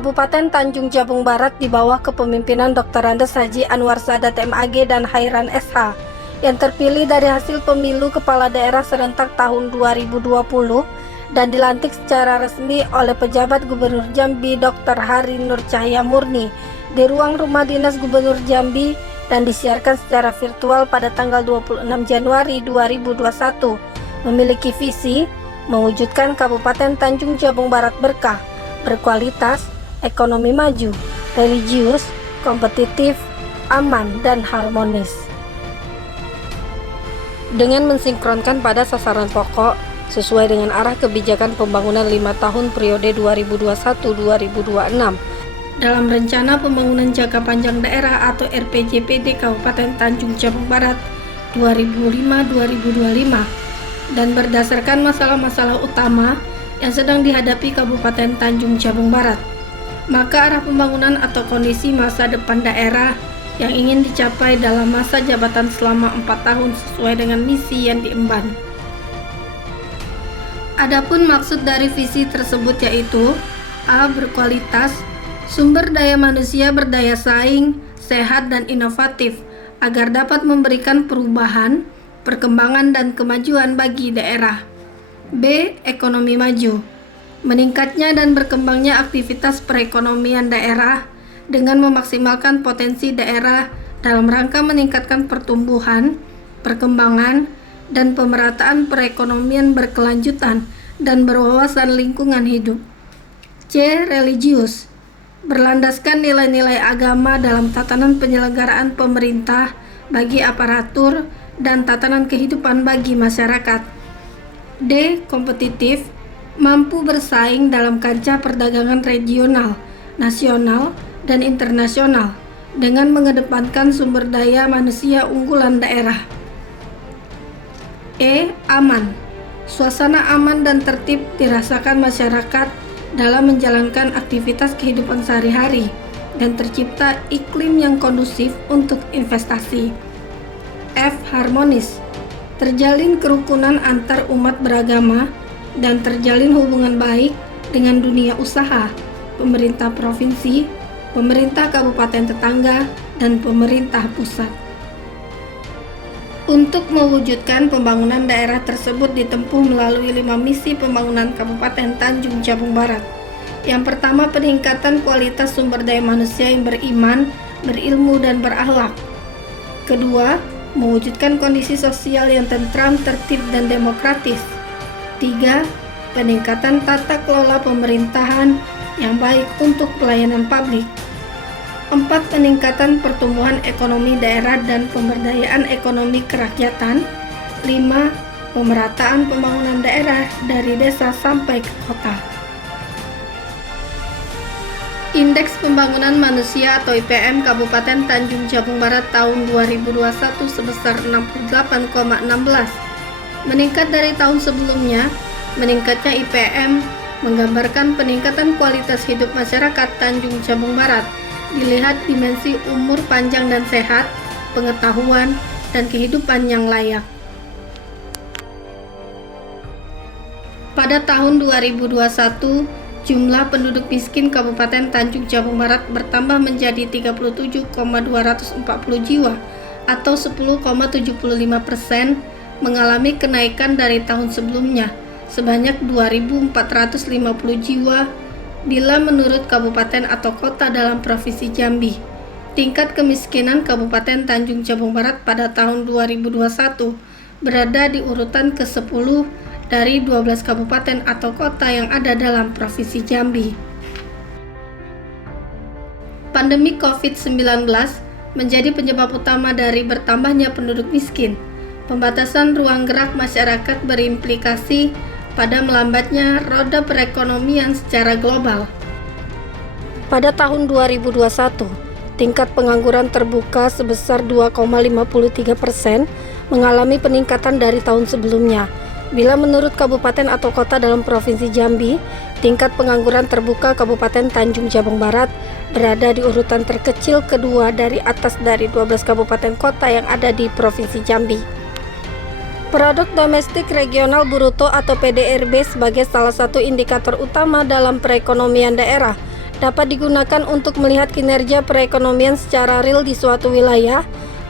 Kabupaten Tanjung Jabung Barat di bawah kepemimpinan Dr. Andes Haji Anwar Sadat MAG dan Hairan SH yang terpilih dari hasil pemilu kepala daerah serentak tahun 2020 dan dilantik secara resmi oleh pejabat Gubernur Jambi Dr. Hari Nur Cahya Murni di ruang rumah dinas Gubernur Jambi dan disiarkan secara virtual pada tanggal 26 Januari 2021, memiliki visi mewujudkan Kabupaten Tanjung Jabung Barat berkah, berkualitas, ekonomi maju, religius, kompetitif, aman, dan harmonis. Dengan mensinkronkan pada sasaran pokok sesuai dengan arah kebijakan pembangunan 5 tahun periode 2021-2026 dalam Rencana Pembangunan Jangka Panjang Daerah atau RPJPD Kabupaten Tanjung Jabung Barat 2005-2025 dan berdasarkan masalah-masalah utama yang sedang dihadapi Kabupaten Tanjung Jabung Barat, maka arah pembangunan atau kondisi masa depan daerah yang ingin dicapai dalam masa jabatan selama 4 tahun sesuai dengan misi yang diemban. Adapun maksud dari visi tersebut yaitu A. Berkualitas, sumber daya manusia berdaya saing, sehat dan inovatif agar dapat memberikan perubahan, perkembangan dan kemajuan bagi daerah. B. Ekonomi maju, meningkatnya dan berkembangnya aktivitas perekonomian daerah dengan memaksimalkan potensi daerah dalam rangka meningkatkan pertumbuhan, perkembangan, dan pemerataan perekonomian berkelanjutan dan berwawasan lingkungan hidup. C. Religius, berlandaskan nilai-nilai agama dalam tatanan penyelenggaraan pemerintah bagi aparatur dan tatanan kehidupan bagi masyarakat. D. Kompetitif, mampu bersaing dalam kancah perdagangan regional, nasional, dan internasional dengan mengedepankan sumber daya manusia unggulan daerah. E. Aman, suasana aman dan tertib dirasakan masyarakat dalam menjalankan aktivitas kehidupan sehari-hari dan tercipta iklim yang kondusif untuk investasi. F. Harmonis, terjalin kerukunan antar umat beragama dan terjalin hubungan baik dengan dunia usaha, pemerintah provinsi, pemerintah kabupaten tetangga, dan pemerintah pusat. Untuk mewujudkan pembangunan daerah tersebut ditempuh melalui 5 misi pembangunan Kabupaten Tanjung Jabung Barat. Yang pertama, peningkatan kualitas sumber daya manusia yang beriman, berilmu, dan berakhlak. Kedua, mewujudkan kondisi sosial yang tentram, tertib, dan demokratis. 3. Peningkatan tata kelola pemerintahan yang baik untuk pelayanan publik. 4. Peningkatan pertumbuhan ekonomi daerah dan pemberdayaan ekonomi kerakyatan. 5. Pemerataan pembangunan daerah dari desa sampai ke kota. Indeks Pembangunan Manusia atau IPM Kabupaten Tanjung Jabung Barat tahun 2021 sebesar 68,16, meningkat dari tahun sebelumnya. Meningkatnya IPM menggambarkan peningkatan kualitas hidup masyarakat Tanjung Jabung Barat dilihat dimensi umur panjang dan sehat, pengetahuan, dan kehidupan yang layak. Pada tahun 2021, jumlah penduduk miskin Kabupaten Tanjung Jabung Barat bertambah menjadi 37,240 jiwa atau 10,75%, mengalami kenaikan dari tahun sebelumnya sebanyak 2.450 jiwa bila menurut kabupaten atau kota dalam Provinsi Jambi. Tingkat kemiskinan Kabupaten Tanjung Jabung Barat pada tahun 2021 berada di urutan ke-10 dari 12 kabupaten atau kota yang ada dalam Provinsi Jambi. Pandemi COVID-19 menjadi penyebab utama dari bertambahnya penduduk miskin. Pembatasan ruang gerak masyarakat berimplikasi pada melambatnya roda perekonomian secara global. Pada tahun 2021, tingkat pengangguran terbuka sebesar 2,53% mengalami peningkatan dari tahun sebelumnya. Bila menurut kabupaten atau kota dalam Provinsi Jambi, tingkat pengangguran terbuka Kabupaten Tanjung Jabung Barat berada di urutan terkecil kedua dari atas dari 12 kabupaten kota yang ada di Provinsi Jambi. Produk domestik regional bruto atau PDRB sebagai salah satu indikator utama dalam perekonomian daerah dapat digunakan untuk melihat kinerja perekonomian secara real di suatu wilayah.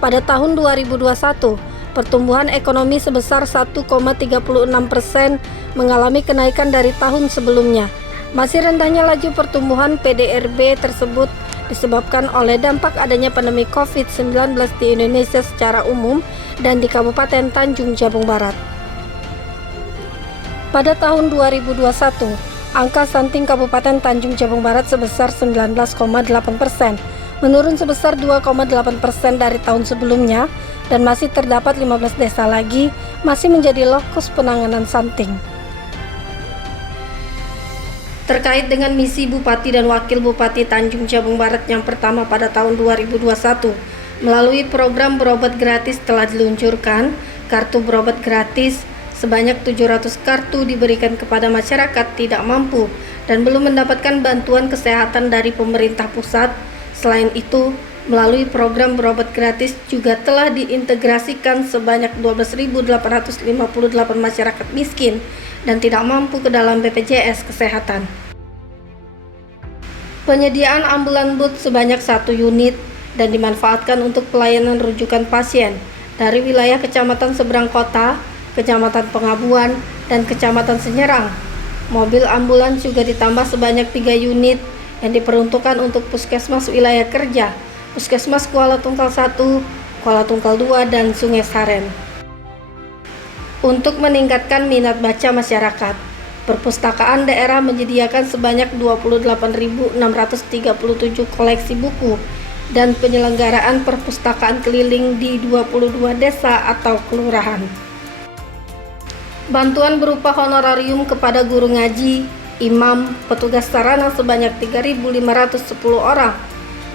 Pada tahun 2021, pertumbuhan ekonomi sebesar 1,36% mengalami kenaikan dari tahun sebelumnya. Masih rendahnya laju pertumbuhan PDRB tersebut disebabkan oleh dampak adanya pandemi COVID-19 di Indonesia secara umum dan di Kabupaten Tanjung Jabung Barat. Pada tahun 2021, angka stunting Kabupaten Tanjung Jabung Barat sebesar 19,8%, menurun sebesar 2,8% dari tahun sebelumnya, dan masih terdapat 15 desa lagi masih menjadi lokus penanganan stunting. Terkait dengan misi Bupati dan Wakil Bupati Tanjung Jabung Barat yang pertama pada tahun 2021, melalui program berobat gratis telah diluncurkan kartu berobat gratis sebanyak 700 kartu diberikan kepada masyarakat tidak mampu dan belum mendapatkan bantuan kesehatan dari pemerintah pusat. Selain itu, melalui program berobat gratis juga telah diintegrasikan sebanyak 12.858 masyarakat miskin dan tidak mampu ke dalam BPJS Kesehatan. Penyediaan ambulan booth sebanyak 1 unit dan dimanfaatkan untuk pelayanan rujukan pasien dari wilayah Kecamatan Seberang Kota, Kecamatan Pengabuan, dan Kecamatan Senyerang. Mobil ambulans juga ditambah sebanyak 3 unit yang diperuntukkan untuk Puskesmas Wilayah Kerja, Puskesmas Kuala Tungkal 1, Kuala Tungkal 2, dan Sungai Saren. Untuk meningkatkan minat baca masyarakat, perpustakaan daerah menyediakan sebanyak 28.637 koleksi buku dan penyelenggaraan perpustakaan keliling di 22 desa atau kelurahan. Bantuan berupa honorarium kepada guru ngaji, imam, petugas sarana sebanyak 3.510 orang.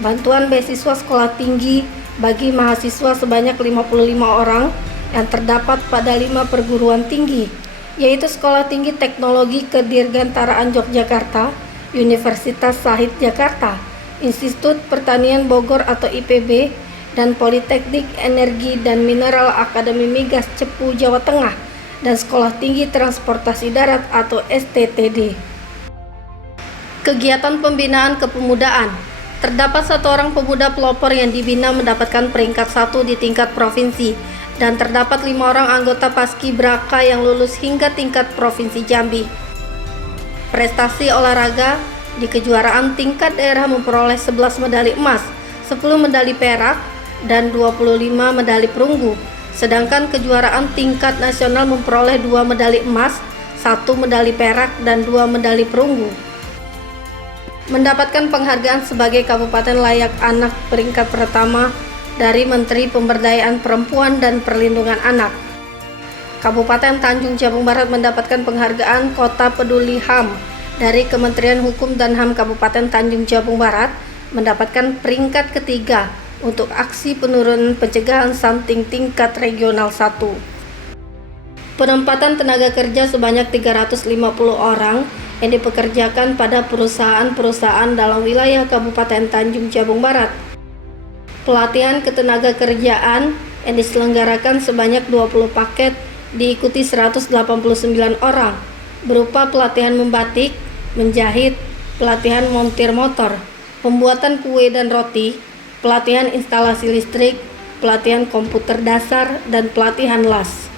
Bantuan beasiswa sekolah tinggi bagi mahasiswa sebanyak 55 orang yang terdapat pada 5 perguruan tinggi, yaitu Sekolah Tinggi Teknologi Kedirgantaraan Yogyakarta, Universitas Shahid Jakarta, Institut Pertanian Bogor atau IPB, dan Politeknik Energi dan Mineral Akademi Migas Cepu Jawa Tengah, dan Sekolah Tinggi Transportasi Darat atau STTD. Kegiatan pembinaan kepemudaan. Terdapat 1 orang pemuda pelopor yang dibina mendapatkan peringkat 1 di tingkat provinsi, dan terdapat 5 orang anggota Paskibraka yang lulus hingga tingkat provinsi Jambi. Prestasi olahraga. Di kejuaraan tingkat daerah memperoleh 11 medali emas, 10 medali perak, dan 25 medali perunggu. Sedangkan kejuaraan tingkat nasional memperoleh 2 medali emas, 1 medali perak, dan 2 medali perunggu. Mendapatkan penghargaan sebagai Kabupaten Layak Anak peringkat pertama dari Menteri Pemberdayaan Perempuan dan Perlindungan Anak. Kabupaten Tanjung Jabung Barat mendapatkan penghargaan Kota Peduli HAM dari Kementerian Hukum dan HAM Kabupaten Tanjung Jabung Barat, mendapatkan peringkat ketiga untuk aksi penurunan pencegahan stunting tingkat regional 1. Penempatan tenaga kerja sebanyak 350 orang yang dipekerjakan pada perusahaan-perusahaan dalam wilayah Kabupaten Tanjung Jabung Barat. Pelatihan ketenaga kerjaan yang diselenggarakan sebanyak 20 paket diikuti 189 orang, berupa pelatihan membatik, menjahit, pelatihan montir motor, pembuatan kue dan roti, pelatihan instalasi listrik, pelatihan komputer dasar, dan pelatihan las.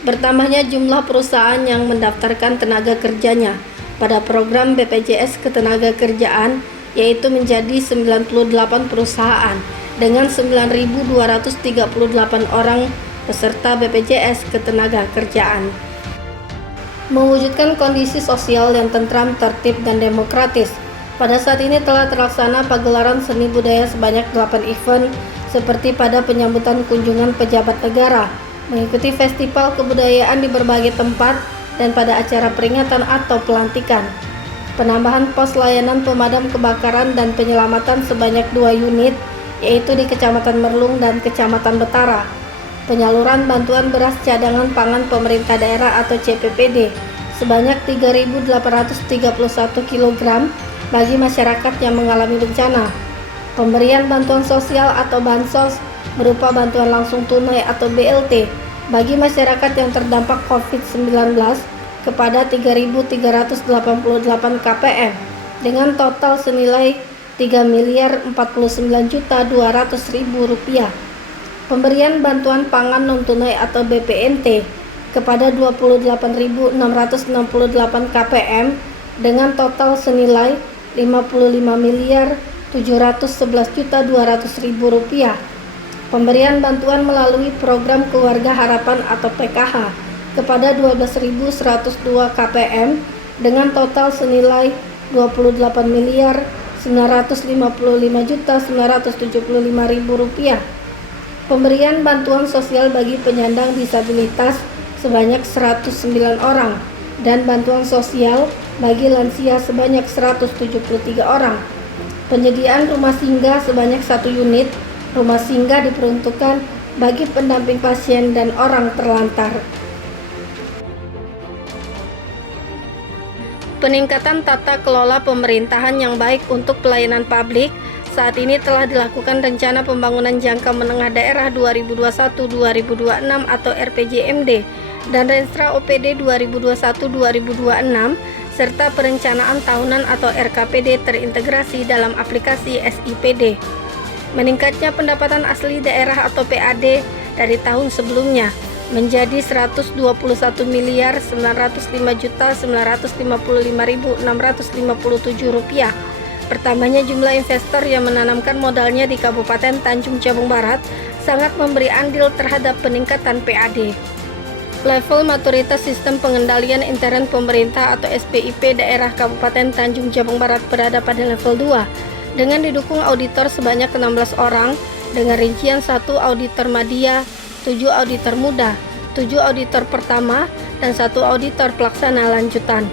Bertambahnya jumlah perusahaan yang mendaftarkan tenaga kerjanya pada program BPJS Ketenagakerjaan yaitu menjadi 98 perusahaan dengan 9.238 orang peserta BPJS Ketenagakerjaan. Mewujudkan kondisi sosial yang tentram, tertib, dan demokratis. Pada saat ini telah terlaksana pagelaran seni budaya sebanyak 8 event seperti pada penyambutan kunjungan pejabat negara, mengikuti festival kebudayaan di berbagai tempat, dan pada acara peringatan atau pelantikan. Penambahan pos layanan pemadam kebakaran dan penyelamatan sebanyak 2 unit, yaitu di Kecamatan Merlung dan Kecamatan Betara. Penyaluran bantuan beras cadangan pangan pemerintah daerah atau CPPD sebanyak 3.831 kg bagi masyarakat yang mengalami bencana. Pemberian bantuan sosial atau bansos berupa bantuan langsung tunai atau BLT bagi masyarakat yang terdampak COVID-19 kepada 3.388 KPM dengan total senilai Rp3.049.200.000. Pemberian bantuan pangan non-tunai atau BPNT kepada 28.668 KPM dengan total senilai Rp55.711.200.000. Pemberian bantuan melalui program Keluarga Harapan atau PKH kepada 12.102 KPM dengan total senilai Rp28.955.975.000. Pemberian bantuan sosial bagi penyandang disabilitas sebanyak 109 orang dan bantuan sosial bagi lansia sebanyak 173 orang. Penyediaan rumah singgah sebanyak 1 unit. Rumah singgah diperuntukkan bagi pendamping pasien dan orang terlantar. Peningkatan tata kelola pemerintahan yang baik untuk pelayanan publik. Saat ini telah dilakukan Rencana Pembangunan Jangka Menengah Daerah 2021-2026 atau RPJMD dan Renstra OPD 2021-2026 serta Perencanaan Tahunan atau RKPD terintegrasi dalam aplikasi SIPD. Meningkatnya pendapatan asli daerah atau PAD dari tahun sebelumnya menjadi Rp121.905.955.657. Pertambahnya jumlah investor yang menanamkan modalnya di Kabupaten Tanjung Jabung Barat sangat memberi andil terhadap peningkatan PAD. Level maturitas sistem pengendalian intern pemerintah atau SPIP daerah Kabupaten Tanjung Jabung Barat berada pada level 2 dengan didukung auditor sebanyak 16 orang dengan rincian 1 auditor media, 7 auditor muda, 7 auditor pertama, dan 1 auditor pelaksana lanjutan.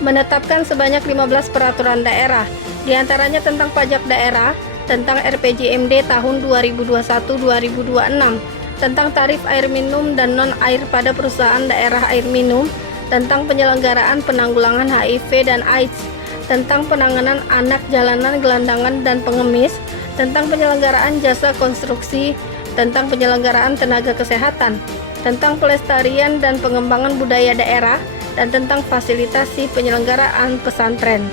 Menetapkan sebanyak 15 peraturan daerah, diantaranya tentang pajak daerah, tentang RPJMD tahun 2021-2026, tentang tarif air minum dan non-air pada perusahaan daerah air minum, tentang penyelenggaraan penanggulangan HIV dan AIDS, tentang penanganan anak jalanan, gelandangan, dan pengemis, tentang penyelenggaraan jasa konstruksi, tentang penyelenggaraan tenaga kesehatan, tentang pelestarian dan pengembangan budaya daerah, dan tentang fasilitasi penyelenggaraan pesantren.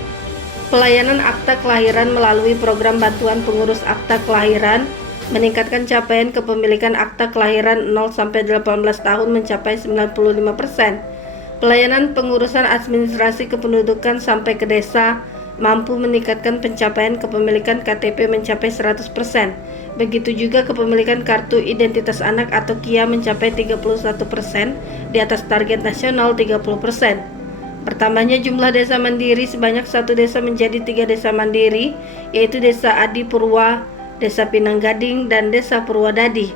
Pelayanan akta kelahiran melalui program bantuan pengurus akta kelahiran meningkatkan capaian kepemilikan akta kelahiran 0-18 tahun mencapai 95%. Pelayanan pengurusan administrasi kependudukan sampai ke desa mampu meningkatkan pencapaian kepemilikan KTP mencapai 100%. Begitu juga kepemilikan kartu identitas anak atau KIA mencapai 31% di atas target nasional 30%. Bertambahnya jumlah desa mandiri sebanyak 1 desa menjadi 3 desa mandiri, yaitu Desa Adi Purwa, Desa Pinang Gading, dan Desa Purwadadi.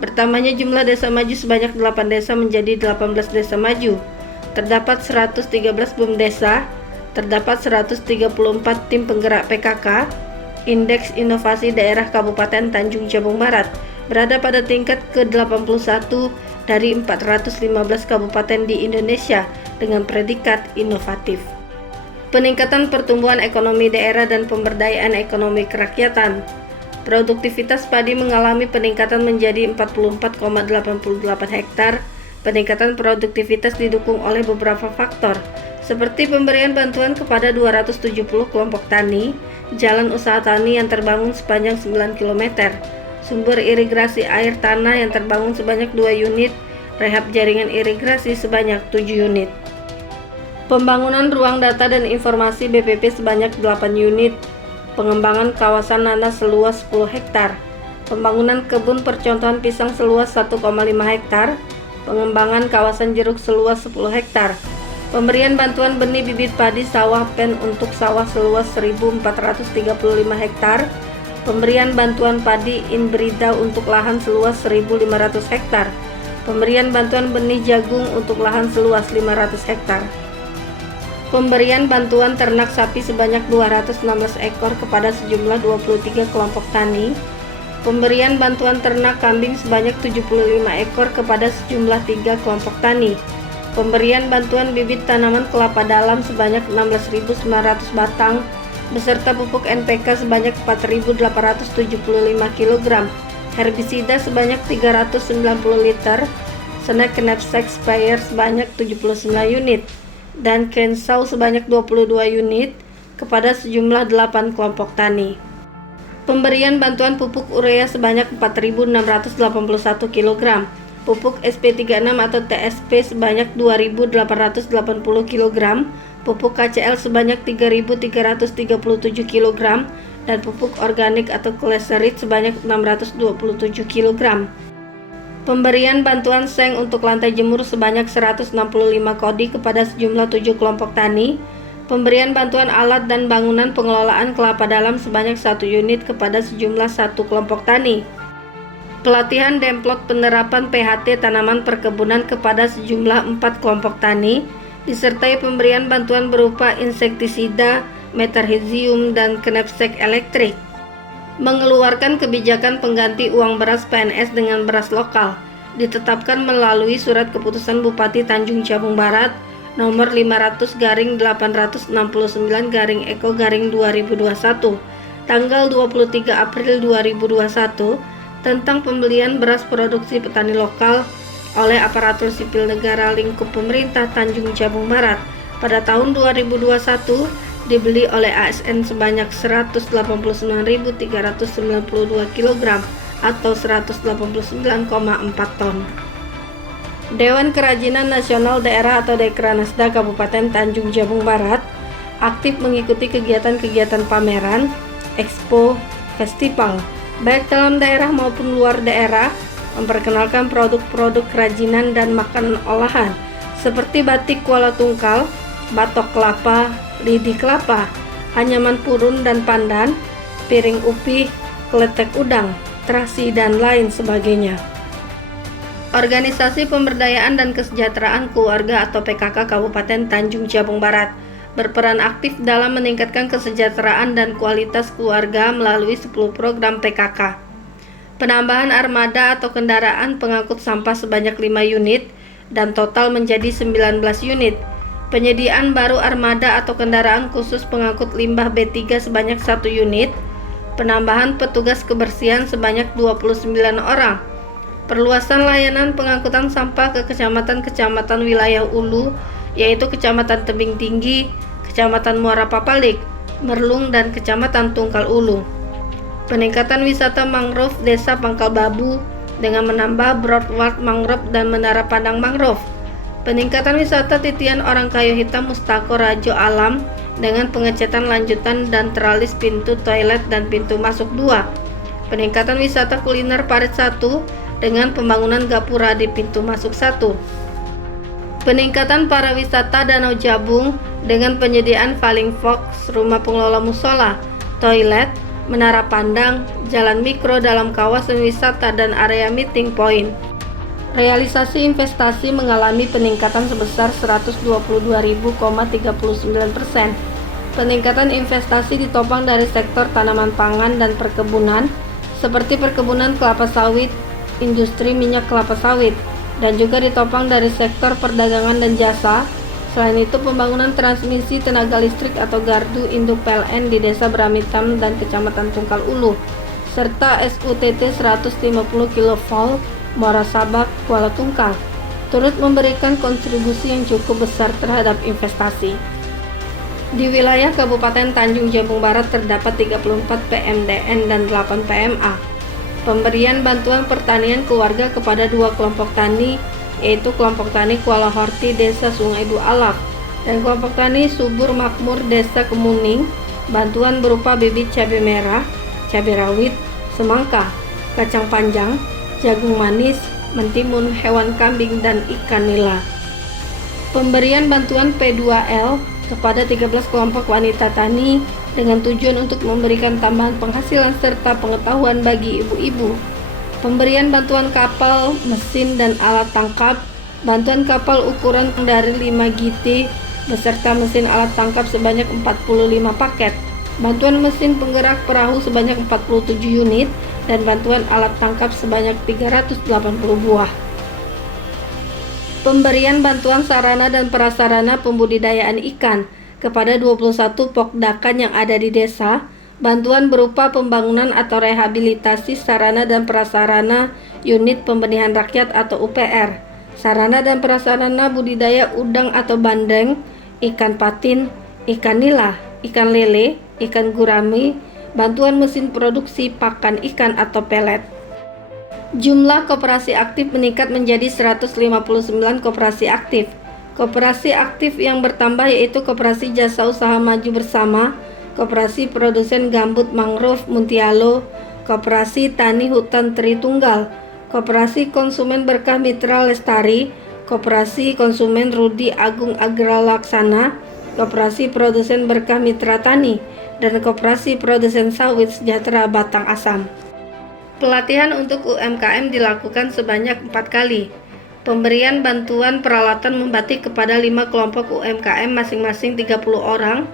Bertambahnya jumlah desa maju sebanyak 8 desa menjadi 18 desa maju. Terdapat 113 BUMDesa, terdapat 134 tim penggerak PKK. Indeks Inovasi Daerah Kabupaten Tanjung Jabung Barat berada pada tingkat ke-81 dari 415 kabupaten di Indonesia dengan predikat inovatif. Peningkatan pertumbuhan ekonomi daerah dan pemberdayaan ekonomi kerakyatan. Produktivitas padi mengalami peningkatan menjadi 44,88 hektar. Peningkatan produktivitas didukung oleh beberapa faktor, seperti pemberian bantuan kepada 270 kelompok tani, jalan usaha tani yang terbangun sepanjang 9 km, sumber irigasi air tanah yang terbangun sebanyak 2 unit, rehab jaringan irigasi sebanyak 7 unit. Pembangunan ruang data dan informasi BPP sebanyak 8 unit, pengembangan kawasan nanas seluas 10 hektar, pembangunan kebun percontohan pisang seluas 1,5 hektar, pengembangan kawasan jeruk seluas 10 hektar, pemberian bantuan benih bibit padi sawah pen untuk sawah seluas 1.435 hektar, pemberian bantuan padi inbrida untuk lahan seluas 1.500 hektar, pemberian bantuan benih jagung untuk lahan seluas 500 hektar, pemberian bantuan ternak sapi sebanyak 216 ekor kepada sejumlah 23 kelompok tani, pemberian bantuan ternak kambing sebanyak 75 ekor kepada sejumlah 3 kelompok tani, pemberian bantuan bibit tanaman kelapa dalam sebanyak 16.900 batang, beserta pupuk NPK sebanyak 4.875 kg, herbisida sebanyak 390 liter, snack knapsack sprayer sebanyak 79 unit, dan Kensau sebanyak 22 unit, kepada sejumlah 8 kelompok tani. Pemberian bantuan pupuk urea sebanyak 4.681 kg, pupuk SP36 atau TSP sebanyak 2.880 kg, pupuk KCL sebanyak 3.337 kg, dan pupuk organik atau glycerid sebanyak 627 kg. Pemberian bantuan seng untuk lantai jemur sebanyak 165 kodi kepada sejumlah 7 kelompok tani. Pemberian bantuan alat dan bangunan pengelolaan kelapa dalam sebanyak 1 unit kepada sejumlah 1 kelompok tani. Pelatihan demplot penerapan PHT tanaman perkebunan kepada sejumlah 4 kelompok tani, disertai pemberian bantuan berupa insektisida, meterhizium, dan knapsack elektrik. Mengeluarkan kebijakan pengganti uang beras PNS dengan beras lokal, ditetapkan melalui surat keputusan Bupati Tanjung Jabung Barat nomor 500-869-EKO-2021 tanggal 23 April 2021 tentang pembelian beras produksi petani lokal oleh aparatur sipil negara lingkup pemerintah Tanjung Jabung Barat pada tahun 2021 dibeli oleh ASN sebanyak 189.392 kg atau 189,4 ton. Dewan Kerajinan Nasional Daerah atau Dekranasda Kabupaten Tanjung Jabung Barat aktif mengikuti kegiatan-kegiatan pameran, expo, festival, baik dalam daerah maupun luar daerah, memperkenalkan produk-produk kerajinan dan makanan olahan seperti batik Kuala Tungkal, batok kelapa, lidi kelapa, anyaman purun dan pandan, piring upi, kletek udang, terasi, dan lain sebagainya. Organisasi Pemberdayaan dan Kesejahteraan Keluarga atau PKK Kabupaten Tanjung Jabung Barat berperan aktif dalam meningkatkan kesejahteraan dan kualitas keluarga melalui 10 program PKK. Penambahan armada atau kendaraan pengangkut sampah sebanyak 5 unit dan total menjadi 19 unit. Penyediaan baru armada atau kendaraan khusus pengangkut limbah B3 sebanyak 1 unit. Penambahan petugas kebersihan sebanyak 29 orang. Perluasan layanan pengangkutan sampah ke kecamatan-kecamatan wilayah Ulu, yaitu Kecamatan Tebing Tinggi, Kecamatan Muara Papalik, Merlung, dan Kecamatan Tungkal Ulu. Peningkatan wisata mangrove Desa Pangkal Babu dengan menambah broadwalk mangrove dan menara pandang mangrove. Peningkatan wisata titian orang kayu hitam Mustaqor Rajo Alam dengan pengecatan lanjutan dan teralis pintu toilet dan pintu masuk 2. Peningkatan wisata kuliner Parit 1 dengan pembangunan gapura di pintu masuk 1. Peningkatan pariwisata Danau Jabung dengan penyediaan Falling Fox, rumah pengelola musola, toilet, menara pandang, jalan mikro dalam kawasan wisata, dan area meeting point. Realisasi investasi mengalami peningkatan sebesar 122.000,39%. Peningkatan investasi ditopang dari sektor tanaman pangan dan perkebunan, seperti perkebunan kelapa sawit, industri minyak kelapa sawit, dan juga ditopang dari sektor perdagangan dan jasa. Selain itu, pembangunan transmisi tenaga listrik atau gardu induk PLN di Desa Bramitam dan Kecamatan Tungkal Ulu, serta SUTT 150 kV Muara Sabak, Kuala Tungkal, turut memberikan kontribusi yang cukup besar terhadap investasi. Di wilayah Kabupaten Tanjung Jabung Barat terdapat 34 PMDN dan 8 PMA. Pemberian bantuan pertanian keluarga kepada 2 kelompok tani, yaitu kelompok tani Kuala Horti Desa Sungai Dualap dan kelompok tani Subur Makmur Desa Kemuning. Bantuan berupa bibit cabai merah, cabai rawit, semangka, kacang panjang, jagung manis, mentimun, hewan kambing, dan ikan nila. Pemberian bantuan P2L kepada 13 kelompok wanita tani dengan tujuan untuk memberikan tambahan penghasilan serta pengetahuan bagi ibu-ibu. Pemberian bantuan kapal, mesin, dan alat tangkap. Bantuan kapal ukuran dari 5 GT beserta mesin alat tangkap sebanyak 45 paket. Bantuan mesin penggerak perahu sebanyak 47 unit dan bantuan alat tangkap sebanyak 380 buah. Pemberian bantuan sarana dan prasarana pembudidayaan ikan kepada 21 pokdakan yang ada di desa. Bantuan berupa pembangunan atau rehabilitasi sarana dan prasarana unit pembenihan rakyat atau UPR, sarana dan prasarana budidaya udang atau bandeng, ikan patin, ikan nila, ikan lele, ikan gurame, bantuan mesin produksi pakan ikan atau pelet. Jumlah koperasi aktif meningkat menjadi 159 koperasi aktif. Koperasi aktif yang bertambah yaitu Koperasi Jasa Usaha Maju Bersama, Koperasi Produsen Gambut Mangrove Muntialo, Koperasi Tani Hutan Tritunggal, Koperasi Konsumen Berkah Mitra Lestari, Koperasi Konsumen Rudi Agung Agralaksana, Koperasi Produsen Berkah Mitra Tani, dan Koperasi Produsen Sawit Sejahtera Batang Asam. Pelatihan untuk UMKM dilakukan sebanyak 4 kali. Pemberian bantuan peralatan membatik kepada 5 kelompok UMKM masing-masing 30 orang.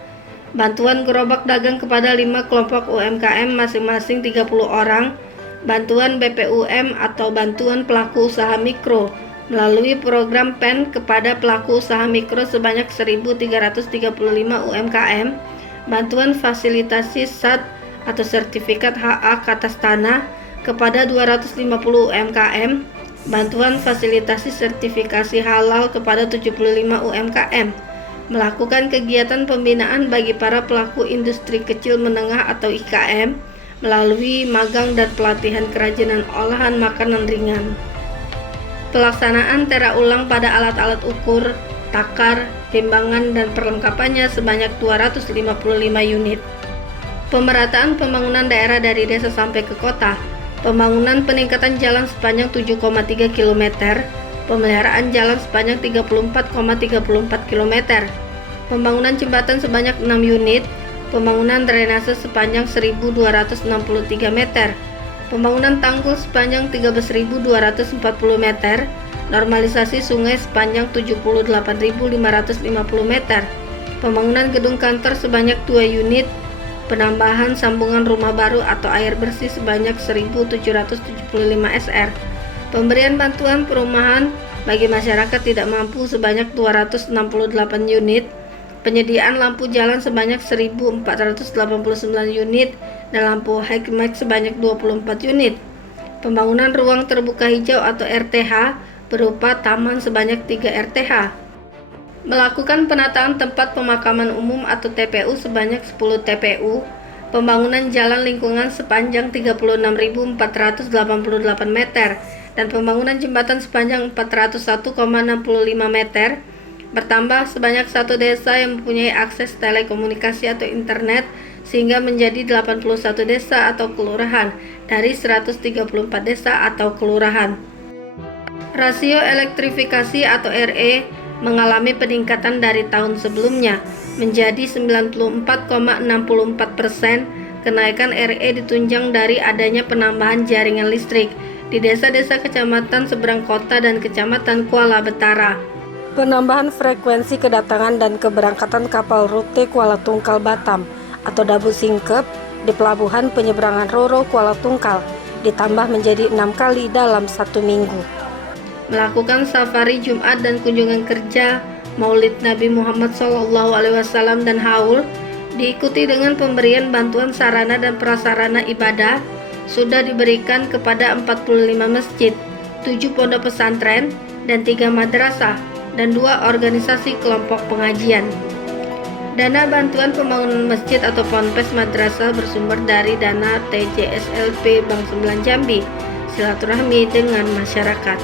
Bantuan gerobak dagang kepada 5 kelompok UMKM masing-masing 30 orang. Bantuan BPUM atau bantuan pelaku usaha mikro melalui program PEN kepada pelaku usaha mikro sebanyak 1.335 UMKM. Bantuan fasilitasi SAT atau sertifikat HA atas tanah kepada 250 UMKM. Bantuan fasilitasi sertifikasi halal kepada 75 UMKM, melakukan kegiatan pembinaan bagi para pelaku industri kecil menengah atau IKM melalui magang dan pelatihan kerajinan olahan makanan ringan. Pelaksanaan tera ulang pada alat-alat ukur, takar, timbangan dan perlengkapannya sebanyak 255 unit. Pemerataan pembangunan daerah dari desa sampai ke kota. Pembangunan peningkatan jalan sepanjang 7,3 km, pemeliharaan jalan sepanjang 34,34 km, pembangunan jembatan sebanyak 6 unit, pembangunan drainase sepanjang 1.263 meter, pembangunan tanggul sepanjang 13.240 meter, normalisasi sungai sepanjang 78.550 meter, pembangunan gedung kantor sebanyak 2 unit, penambahan sambungan rumah baru atau air bersih sebanyak 1.775 SR, pemberian bantuan perumahan bagi masyarakat tidak mampu sebanyak 268 unit, penyediaan lampu jalan sebanyak 1.489 unit dan lampu hikmat sebanyak 24 unit, pembangunan ruang terbuka hijau atau RTH berupa taman sebanyak 3 RTH, melakukan penataan tempat pemakaman umum atau TPU sebanyak 10 TPU, pembangunan jalan lingkungan sepanjang 36.488 meter, dan pembangunan jembatan sepanjang 401,65 meter, bertambah sebanyak 1 desa yang mempunyai akses telekomunikasi atau internet sehingga menjadi 81 desa atau kelurahan dari 134 desa atau kelurahan. Rasio elektrifikasi atau RE mengalami peningkatan dari tahun sebelumnya menjadi 94,64%. Kenaikan RE ditunjang dari adanya penambahan jaringan listrik di desa-desa kecamatan seberang kota dan kecamatan Kuala Betara. Penambahan frekuensi kedatangan dan keberangkatan kapal rute Kuala Tungkal Batam atau Dabu Singkep di pelabuhan penyeberangan Roro Kuala Tungkal ditambah menjadi 6 kali dalam 1 minggu. Melakukan safari Jumat dan kunjungan kerja Maulid Nabi Muhammad SAW dan haul, diikuti dengan pemberian bantuan sarana dan prasarana ibadah, sudah diberikan kepada 45 masjid, 7 pondok pesantren, dan 3 madrasah, dan 2 organisasi kelompok pengajian. Dana bantuan pembangunan masjid atau ponpes madrasah bersumber dari dana TJSLP Bank 9 Jambi, silaturahmi dengan masyarakat.